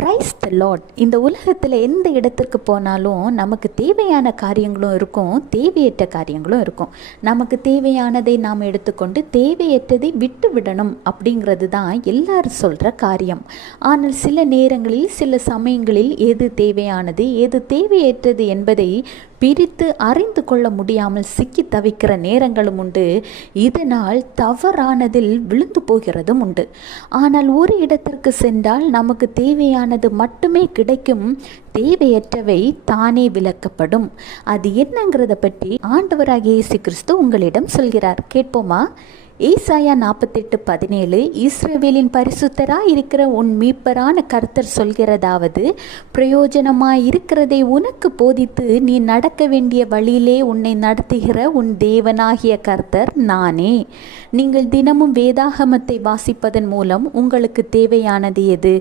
Praise the Lord. இந்த உலகத்தில் எந்த இடத்திற்கு போனாலும் நமக்கு தேவையான காரியங்களும் இருக்கும், தேவையற்ற காரியங்களும் இருக்கும். நமக்கு தேவையானதை நாம் எடுத்துக்கொண்டு தேவையற்றதை விட்டு விடணும் அப்படிங்கிறது தான் எல்லாரும் சொல்கிற காரியம். ஆனால் சில நேரங்களில் சில சமயங்களில் எது தேவையானது எது தேவையற்றது என்பதை பிரித்து அறிந்து கொள்ள முடியாமல் சிக்கி தவிக்கிற நேரங்களும் உண்டு. இதனால் தவறானதில் விழுந்து போகிறதும் உண்டு. ஆனால் ஒரு இடத்திற்கு சென்றால் நமக்கு தேவையானது மட்டுமே கிடைக்கும், தேவையற்றவை தானே விலக்கப்படும். அது என்னங்கிறத பற்றி ஆண்டவராகிய இயேசு கிறிஸ்து உங்களிடம் சொல்கிறார். கேட்போமா? ஏசாயா 48:17 இஸ்ரவேலின் பரிசுத்தராய் இருக்கிற உன் மீட்பரான கர்த்தர் சொல்கிறதாவது, பிரயோஜனமாய் இருக்கிறதை உனக்கு போதித்து நீ நடக்க வேண்டிய வழியிலே உன்னை நடத்துகிற உன் தேவனாகிய கர்த்தர் நானே. நீங்கள் தினமும் வேதாகமத்தை வாசிப்பதன் மூலம் உங்களுக்கு தேவையானது எது,